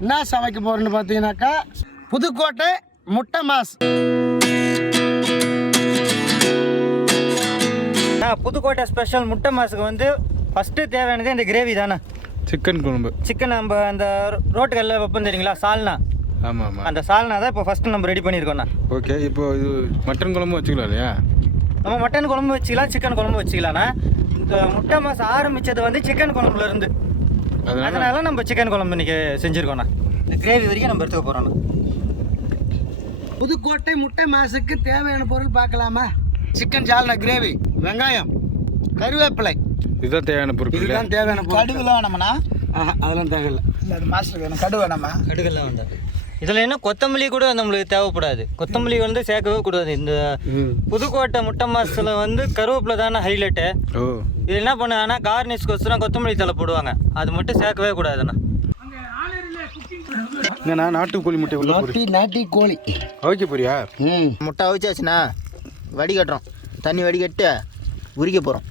என்ன சமைக்க போகிறோன்னு பார்த்தீங்கன்னாக்கா புதுக்கோட்டை முட்டை மாஸ். புதுக்கோட்டை ஸ்பெஷல் முட்டை மாஸுக்கு வந்து ஃபஸ்ட்டு தேவையானது இந்த கிரேவி தானே. சிக்கன் குழம்பு. சிக்கன் நம்ம அந்த ரோட்டுகளில் வைப்போம் தெரியுங்களா, சால்னா. ஆமாம் ஆமாம், அந்த சால்னா தான் இப்போ ஃபஸ்ட்டு நம்ம ரெடி பண்ணியிருக்கோண்ணா. ஓகே, இப்போ இது மட்டன் குழம்பு வச்சுக்கலாம் இல்லையா? நம்ம மட்டன் குழம்பு வச்சுக்கலாம், சிக்கன் குழம்பு வச்சுக்கலாம்ண்ணா. இந்த முட்டை மாஸ் ஆரம்பித்தது வந்து சிக்கன் குழம்புலேருந்து, அதனால நம்ம சிக்கன் குழம்பு இன்றைக்கி செஞ்சுருக்கோண்ணா. இந்த கிரேவி வரைக்கும் நம்ம எடுத்துக்க போகிறோண்ணா. புதுக்கோட்டை முட்டை மாஸுக்கு தேவையான பொருள் பார்க்கலாமா? சிக்கன் சால்னா கிரேவி, வெங்காயம், கருவேப்பிலை, இதுதான் தேவையான பொருள். இதுதான் தேவையான பொருள். கடுகுலாம் வேணாமண்ணா? அதெல்லாம் தேவையில்லை. இல்லை அது மாஸ்டருக்கு வேணும். கடுகு வேணாமா? கடுகுலாம் வேண்டாம். இதில் என்ன கொத்தமல்லி கூட நம்மளுக்கு தேவைப்படாது. கொத்தமல்லி வந்து சேர்க்கவே கூடாது. இந்த புதுக்கோட்டை முட்டை மாஸில் வந்து கருவேப்பிலை தானே ஹைலைட்டு. ஓ, இது என்ன பண்ணுவாங்கன்னா கார்னிஷ்கோசரம் கொத்தமல்லி தலை போடுவாங்க, அது மட்டும் சேர்க்கவே கூடாதுண்ணா. என்னண்ணா நாட்டுக்கோழி முட்டை உள்ள நாட்டி கோழி ஓகே போறியா? முட்டை அவிச்சாச்சுண்ணா, வடிகட்டுறோம். தண்ணி வடிகட்டு உரிக்க போகிறோம்.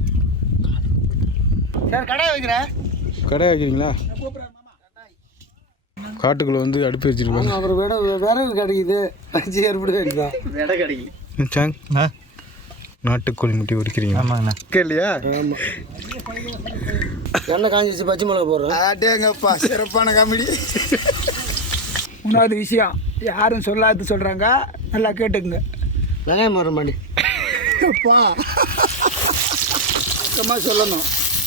சரி, கடை வைக்கிறேன். கடை வைக்கிறீங்களா? காட்டுக்குள்ளே வந்து அடுப்பு வச்சுருக்காங்க. அப்புறம் விறகு கிடைக்குது, பச்சி ஏற்படுது வேண்டியதான். விடை கிடைக்கல. சாங் நாட்டுக்கோழி முட்டை உரிக்கிறீங்க? ஆமாங்கண்ணா. இல்லையா? ஆமாம், எண்ணெய் காஞ்சிச்சு, பச்சை மிளகா போடுறோம். அடேங்கப்பா, சிறப்பான காமெடி. மூணாவது விஷயம் யாரும் சொல்லாது சொல்கிறாங்க, நல்லா கேட்டுக்குங்க. வெங்காயம் போடுற மாடி அப்பா சும்மா சொல்லணும்.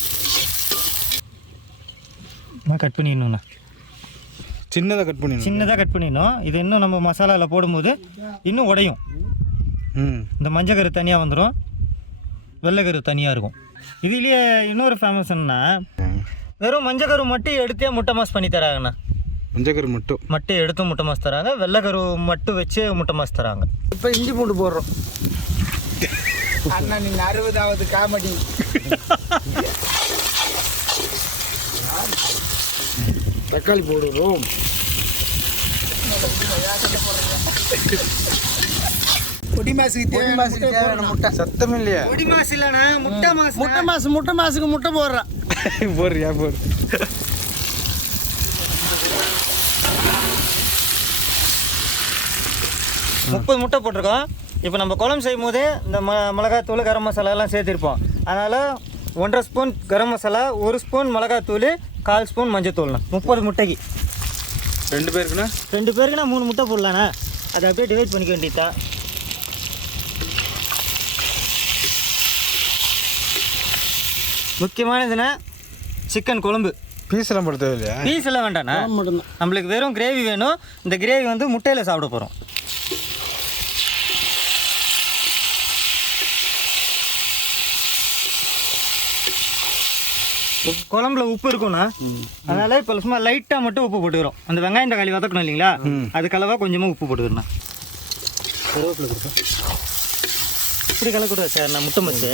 கட் பண்ணிடணுண்ணா, சின்னதாக கட் பண்ணி சின்னதாக கட் பண்ணிடணும். இது இன்னும் நம்ம மசாலாவில் போடும்போது இன்னும் உடையும். இந்த மஞ்சக்கரு தனியாக வந்துடும், வெள்ளைக்கரு தனியாக இருக்கும். இதுலேயே இன்னொரு ஃபேமஸ் என்னன்னா, வெறும் மஞ்சக்கரு மட்டும் எடுத்தே முட்டை மாஸ் பண்ணி தராங்கண்ணா. மஞ்சக்கரு மட்டும் எடுத்து முட்டை மாஸ் தராங்க, வெள்ளைக்கரு மட்டும் வச்சு முட்டை மாஸ் தராங்க. இப்போ இஞ்சி பூண்டு போடுறோம். அண்ணா நீங்கள் 60வது காமெடி. தக்காளி போடுறோம். பொடி மாசுக்கு தேவையான முட்டை. சத்தம் இல்லையா? பொடி மாஸ் இல்லைண்ணா, முட்டை மாஸ். முட்டை மாசுக்கு முட்டை போடுறேன். போடுறியா? போடு. 30 முட்டை போட்டிருக்கோம். இப்போ நம்ம குழம்பு செய்யும் போதே இந்த மிளகாத்தூள், கரம் மசாலாலாம் சேர்த்துருப்போம். அதனால் 1.5 ஸ்பூன் கரம் மசாலா, 1 ஸ்பூன் மிளகாத்தூள், 1/4 ஸ்பூன் மஞ்சத்தூள்ண்ணா. 30 முட்டைக்கு. 2 பேருக்குண்ணா? 2 பேருக்குண்ணா 3 முட்டை போடலாண்ணா. அதை அப்படியே டிவைட் பண்ணிக்க வேண்டியதா. முக்கியமானதுன்னா சிக்கன் குழம்பு. பீஸ் எல்லாம் போட தேவையில்லையா? பீஸ் எல்லாம் வேண்டாண்ணா, நம்மளுக்கு வெறும் கிரேவி வேணும். இந்த கிரேவி வந்து முட்டையில் சாப்பிட போகிறோம். குழம்புல உப்பு இருக்கும்ண்ணா, அதனால இப்போ சும்மா லைட்டாக மட்டும் உப்பு போட்டுக்கிறோம். அந்த வெங்காயம் தக்காளி வதக்கணும் இல்லைங்களா, அதுக்களவாக கொஞ்சமாக உப்பு போட்டுக்கிறேண்ணா. கருவேப்பிலை கொடுப்போம். இப்படி கலக்கூடாது சார், நான் முட்டை மச்சு.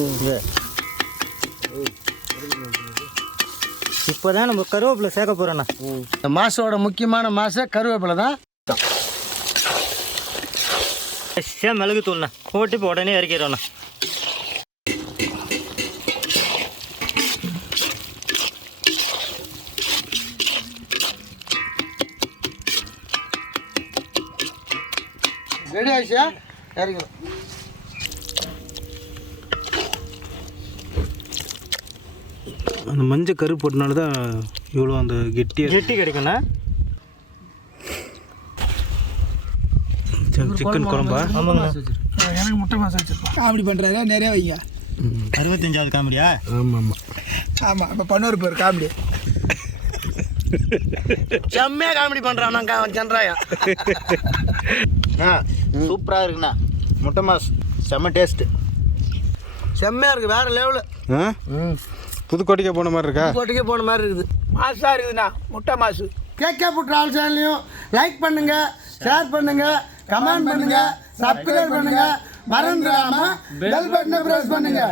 இப்போ தான் நம்ம கருவேப்பிலை சேர்க்க போகிறோண்ணா. இந்த மாசோட முக்கியமான மாசம் கருவேப்பிலை தான். மிளகு தூள்ண்ணா போட்டு இப்போ உடனே இறக்கிடுவோண்ணா. ரெடி ஆயிடுச்சா? இறக்கிடும். அந்த மஞ்சள் கரு போட்டனால தான் இவ்வளோ அந்த கெட்டி கிடைக்குண்ணா. சிக்கன் குழம்பா? ஆமாங்கண்ணா. எனக்கு முட்டை மாசம் வச்சுருப்போம். காமெடி பண்ணுறாரு நிறைய வைங்க. 65வது காமெடியா? ஆமாம் ஆமாம் ஆமாம், இப்போ 11 பேர் காமெடி. செம்மையாக காமெடி பண்ணுறான் நான் சென்றாயா. சூப்பராக இருக்குண்ணா முட்டை மாஸ், செம்ம டேஸ்ட்டு. செம்மையாக இருக்குது, வேறு லெவலு. புதுக்கோட்டைக்கே போன மாதிரி இருக்கா? புதுக்கோட்டைக்கே போன மாதிரி இருக்குது. மாசாக இருக்குதுண்ணா முட்டை மாசு. கேகே ஃபுட் ட்ராவல் சேனலையும் லைக் பண்ணுங்க, ஷேர் பண்ணுங்க, கமெண்ட் பண்ணுங்க, சப்ஸ்கிரைப் பண்ணுங்க, மறந்துடாம பெல் பட்டனை பிரஸ் பண்ணுங்க.